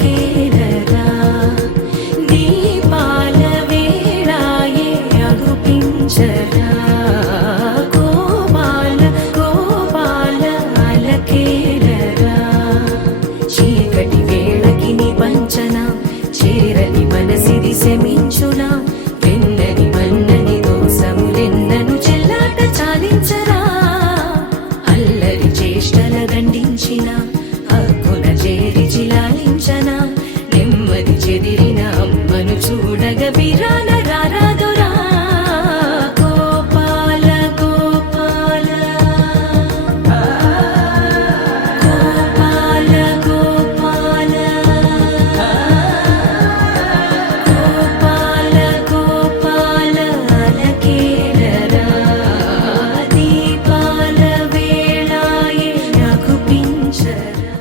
అలకేలరా దీపాల వేళాయే అగుపించరా గోపాల గోపాల అలకేలరా చీకటి వేళకి నిబంచన చేరని మనసిది శమించునా వెన్నని మన్నని దోసములెన్నను చెల్లాట చాలించరా అల్లరి చేష్టల దండించిన హక్కున చేరి చిలాలించన నెమ్మది చెదిరిన అమ్మను చూడగ విరాన రారాదురా గోపాల గోపాల గోపాల గోపాల గోపాల గోపాల అలకేలరా దీపాల వేళాయే అగుపించరా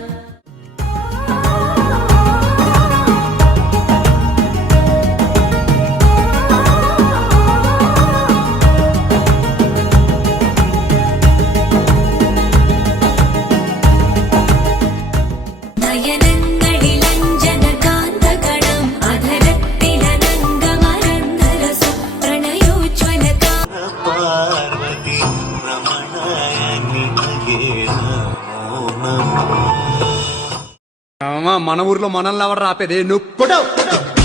നയനങ്ങളിലഞ്ജനകാന്തകണം അധരത്തിലനംഗമരന്ധരസു പ്രണയോജ്വലകാ పార్వతి రమణాయని మన ఊర్లో మనల్ని ఎవరు రాపేది నువ్వు